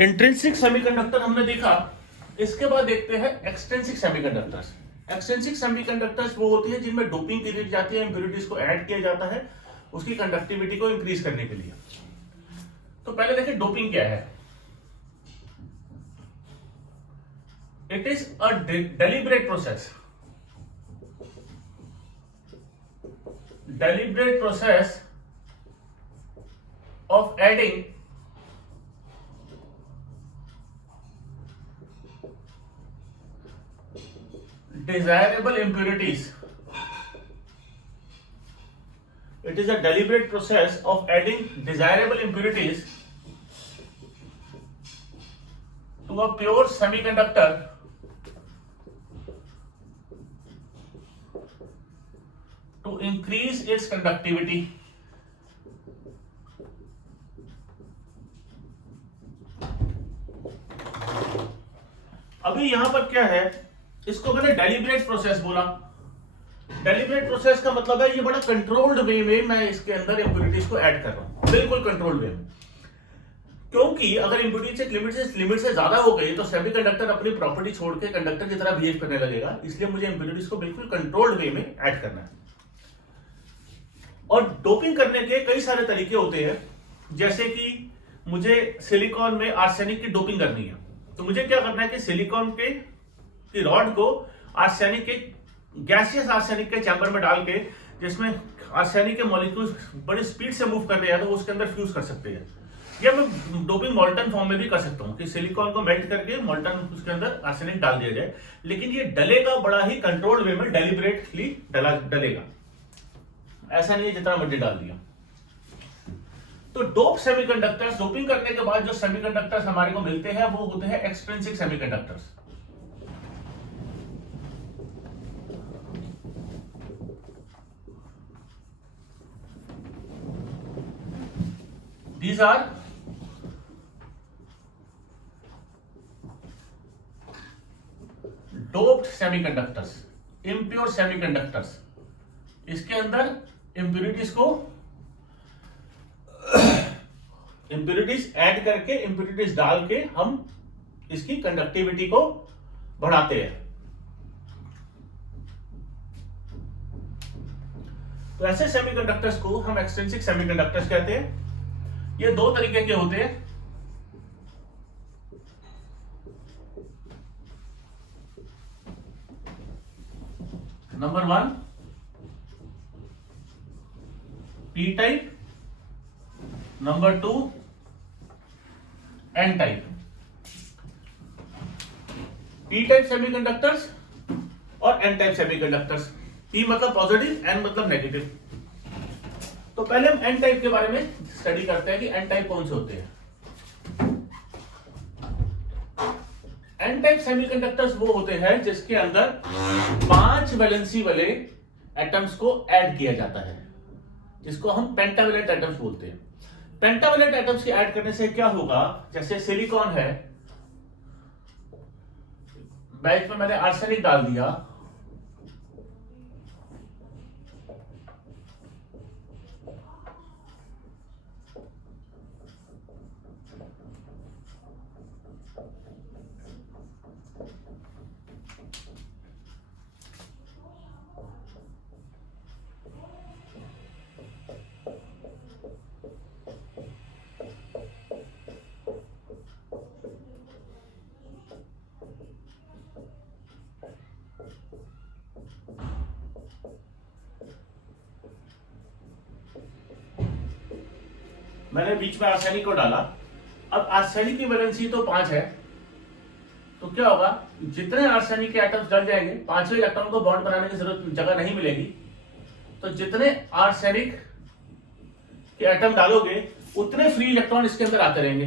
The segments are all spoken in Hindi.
इंट्रिंसिक सेमीकंडक्टर हमने देखा। इसके बाद देखते हैं एक्सट्रिंसिक सेमीकंडक्टर्स। एक्सट्रिंसिक सेमीकंडक्टर्स वो होती है जिनमें डोपिंग की दी जाती है, इंप्योरिटीज को ऐड किया जाता है उसकी कंडक्टिविटी को इंक्रीज करने के लिए। तो पहले देखिए डोपिंग क्या है। It is a deliberate process, deliberate process of adding desirable impurities. It is a deliberate process of adding desirable impurities to a pure semiconductor to increase its conductivity. अभी यहां पर क्या है, इसको मैंने डेलिब्रेट प्रोसेस बोला। डेलिब्रेट प्रोसेस का मतलब है ये बड़ा कंट्रोल्ड वे में मैं इसके अंदर इंप्योरिटीज को ऐड कर रहा हूं, बिल्कुल कंट्रोल्ड वे में। क्योंकि अगर इंप्योरिटीज एक लिमिट से ज्यादा हो गई तो सेमीकंडक्टर अपनी प्रॉपर्टी छोड़ के कंडक्टर की तरह बिहेव करने लगेगा, इसलिए मुझे इंप्योरिटीज को बिल्कुल कंट्रोल्ड वे में ऐड करना है। और डोपिंग करने के कई सारे तरीके होते हैं, जैसे कि मुझे सिलिकॉन में आर्सेनिक की डोपिंग करनी है, तो मुझे क्या करना है कि सिलिकॉन की रॉड को आर्सेनिक के गैसियस आर्सेनिक के चैम्बर में डाल के, जिसमें आर्सेनिक के मॉलिक्यूल्स बड़ी स्पीड से मूव कर रहे हैं, तो उसके अंदर फ्यूज कर सकते हैं। या मैं डोपिंग मॉल्टन फॉर्म में भी कर सकता हूं कि सिलिकॉन को मेल्ट करके मॉल्टन उसके अंदर आर्सेनिक डाल दिया जाए, लेकिन ये डलेगा बड़ा ही कंट्रोल्ड वे में, डेलिब्रेटली डलेगा, ऐसा नहीं है जितना मर्जी डाल दिया। तो डोप सेमीकंडक्टर्स, डोपिंग करने के बाद जो सेमीकंडक्टर्स हमारे को मिलते हैं वो होते हैं extrinsic semiconductors. These are doped semiconductors, impure semiconductors। इसके अंदर इंप्योरिटीज ऐड करके, इंप्योरिटीज डाल के हम इसकी कंडक्टिविटी को बढ़ाते हैं। तो ऐसे सेमीकंडक्टर्स को हम एक्सट्रिंसिक सेमीकंडक्टर्स कहते हैं। ये दो तरीके के होते हैं। Number 1 P type, number 2 N type. P type semiconductors और N टाइप सेमीकंडक्टर्स। P मतलब पॉजिटिव, N मतलब नेगेटिव। तो पहले हम N टाइप के बारे में स्टडी करते हैं कि N टाइप कौन से होते हैं। N टाइप सेमीकंडक्टर्स वो होते हैं जिसके अंदर 5 वैलेंसी वाले एटम्स को ऐड किया जाता है, जिसको हम पेंटावैलेंट एटम्स बोलते हैं। पेंटावैलेंट एटम्स के ऐड करने से क्या होगा, जैसे सिलिकॉन है, बैच में मैंने आर्सेनिक डाल दिया, मैंने बीच में आर्सेनिक को डाला। अब आर्सेनिक की वैलेंसी तो 5 है, तो क्या होगा, जितने आर्सेनिक के एटम्स डल जाएंगे, 5वें इलेक्ट्रॉन को बॉन्ड बनाने की जगह नहीं मिलेगी, तो जितने आर्सेनिक के एटम डालोगे उतने फ्री इलेक्ट्रॉन इसके अंदर आते रहेंगे।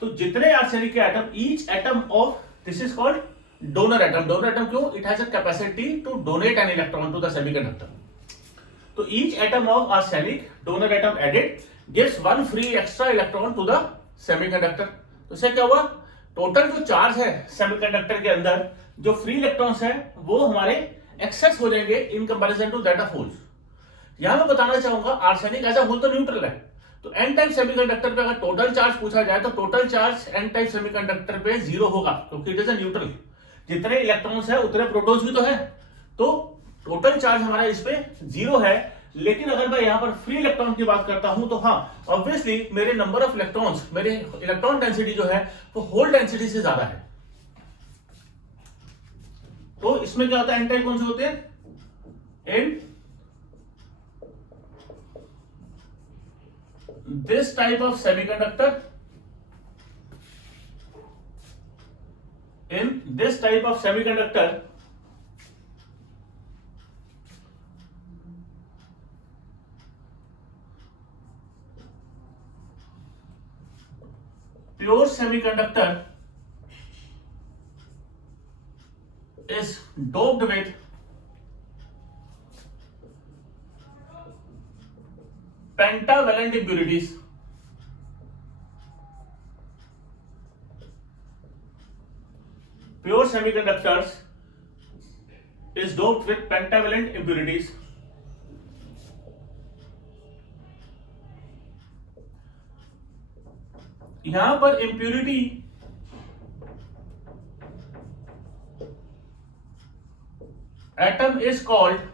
तो जितने आर्सेनिक के atom, each atom of this is called donor atom. Donor atom क्यों? It has a capacity to donate an electron to the semiconductor. तो each atom of arsenic, donor atom added, gives one free extra electron to the semiconductor। तो इससे क्या हुआ, टोटल जो चार्ज है सेमीकंडक्टर के अंदर, जो फ्री इलेक्ट्रॉन्स है वो हमारे एक्सेस हो जाएंगे in comparison to that of holes. यहां मैं बताना चाहूंगा आर्सेनिक एज अ होल तो न्यूट्रल है, तो एन टाइप सेमीकंडक्टर पे अगर टोटल चार्ज पूछा जाए तो total charge N type semiconductor पे 0 होगा, क्योंकि इट इज अ न्यूट्रल। जितने इलेक्ट्रॉन्स है उतने प्रोटॉन्स भी तो है, तो टोटल चार्ज हमारा इस पे 0 है। लेकिन अगर मैं यहां पर फ्री इलेक्ट्रॉन की बात करता हूं तो हाँ, ऑब्वियसली मेरे नंबर ऑफ इलेक्ट्रॉन्स, मेरे इलेक्ट्रॉन डेंसिटी जो है वो होल डेंसिटी से ज्यादा है। तो इसमें क्या होता है, एन टाइप कौन से होते हैं, इन this type of semiconductor, in this type of semiconductor pure semiconductor is doped with pentavalent impurities. Pure semiconductors is doped with pentavalent impurities. यहां पर impurity atom is called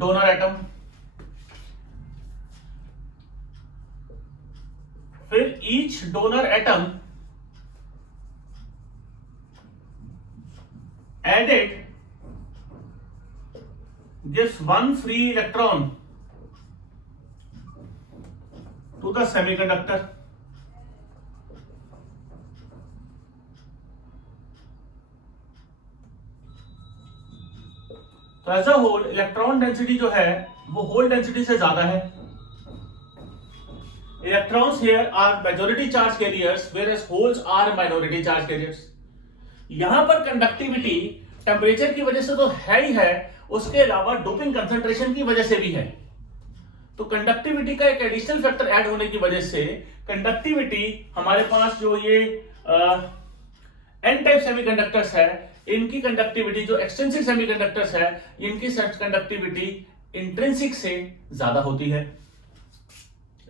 donor atom। फिर each donor atom added gives one free electron to the semiconductor। तो as a hole electron density जो है वो होल डेंसिटी से ज्यादा है। Electrons here are majority charge carriers whereas holes are minority charge carriers. यहां पर कंडक्टिविटी टेम्परेचर की वजह से तो है ही है, उसके अलावा डोपिंग कंसंट्रेशन की वजह से भी है। तो कंडक्टिविटी का एक एडिशनल फैक्टर ऐड होने की वजह से कंडक्टिविटी हमारे पास जो ये एन टाइप सेमीकंडक्टर्स है, इनकी कंडक्टिविटी जो एक्सटेंसिव सेमीकंडक्टर्स है, इनकी कंडक्टिविटी इंट्रिंसिक से ज्यादा होती है।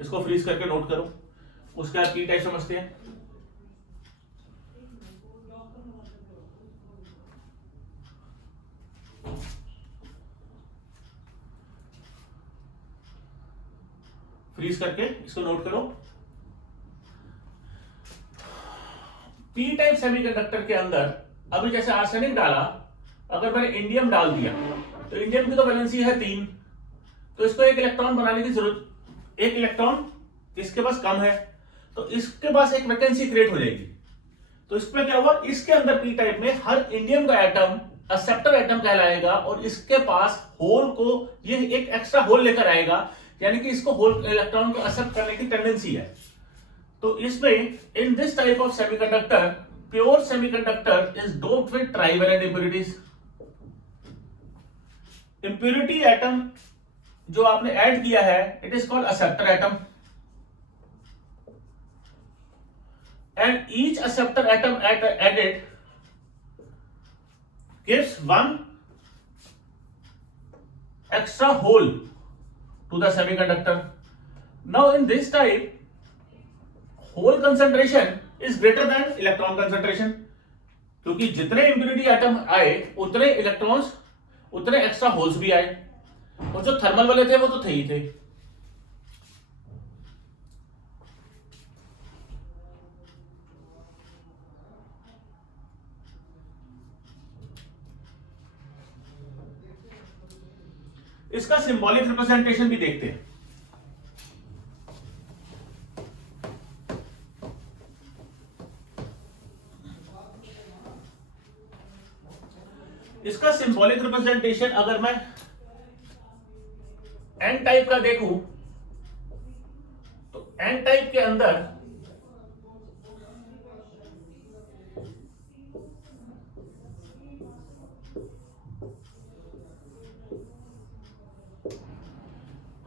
इसको फ्रीज करके नोट करो, उसके बाद पी टाइप समझते हैं। फ्रीज करके इसको नोट करो। पी टाइप सेमीकंडक्टर के अंदर अभी जैसे आर्सेनिक डाला, अगर मैंने इंडियम डाल दिया तो इंडियम की तो वैलेंसी है 3, तो इसको एक इलेक्ट्रॉन बनाने की जरूरत, एक इलेक्ट्रॉन इसके पास कम है, तो इसके पास एक वैकेंसी क्रिएट हो जाएगी। तो इसमें क्या हुआ, इसके अंदर पी टाइप में हर इंडियम का एटम एक्सेप्टर एटम कहलाएगा और इसके पास होल को ये एक एक्स्ट्रा होल लेकर आएगा, यानी कि इसको होल इलेक्ट्रॉन को एक्सेप्ट करने की टेंडेंसी है। तो इसमें in this type of semiconductor pure semiconductor is doped with trivalent impurities. Impurity atom जो आपने ऐड किया है it is called acceptor atom, and each acceptor atom added gives one extra hole to the semiconductor. Now in this type, hole concentration is greater than electron concentration, क्योंकि जितने impurity atom आए उतने इलेक्ट्रॉन्स उतने एक्स्ट्रा होल्स भी आए, और जो थर्मल वाले थे वो तो थे ही थे। इसका सिंबॉलिक रिप्रेजेंटेशन भी देखते हैं। इसका सिंबॉलिक रिप्रेजेंटेशन अगर मैं एन टाइप का देखूं तो एन टाइप के अंदर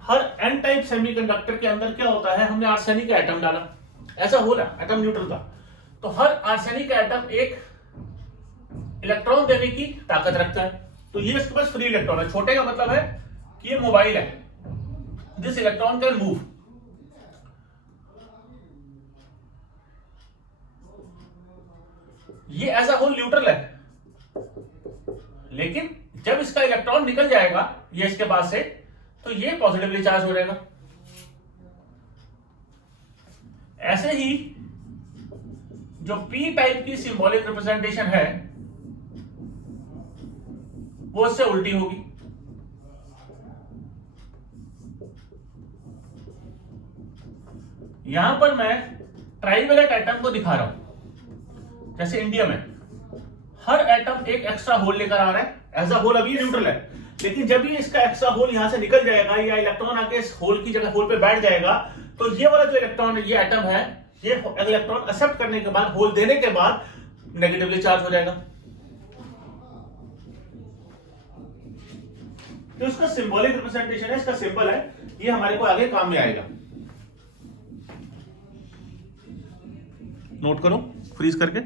हर एन टाइप सेमीकंडक्टर के अंदर क्या होता है, हमने आर्सेनिक का एटम डाला, ऐसा हो रहा है एटम न्यूट्रल का, तो हर आर्सेनिक का एटम एक इलेक्ट्रॉन देने की ताकत रखता है। तो ये इसके पास फ्री इलेक्ट्रॉन है। छोटे का मतलब है कि ये मोबाइल है, दिस इलेक्ट्रॉन कैन मूव। ये एज अ होल न्यूट्रल है, लेकिन जब इसका इलेक्ट्रॉन निकल जाएगा ये इसके पास से, तो ये पॉजिटिवली चार्ज हो जाएगा। ऐसे ही जो पी टाइप की सिंबॉलिक रिप्रेजेंटेशन है वो इससे उल्टी होगी। यहां पर मैं ट्राइवेलेट एटम को दिखा रहा हूं। जैसे इंडिया में हर एटम एक एक्स्ट्रा होल लेकर आ रहा है, एज अ होल अभी न्यूट्रल है, लेकिन जब भी इसका एक्स्ट्रा होल यहां से निकल जाएगा या इलेक्ट्रॉन आके इस होल की जगह होल पे बैठ जाएगा, तो ये वाला जो इलेक्ट्रॉन है, ये एटम है, ये इलेक्ट्रॉन एक्सेप्ट करने के बाद, होल देने के बाद नेगेटिवली चार्ज हो जाएगा। तो इसका सिंबॉलिक रिप्रेजेंटेशन है, इसका सिंबल है, ये हमारे को आगे काम में आएगा। नोट करो फ्रीज करके।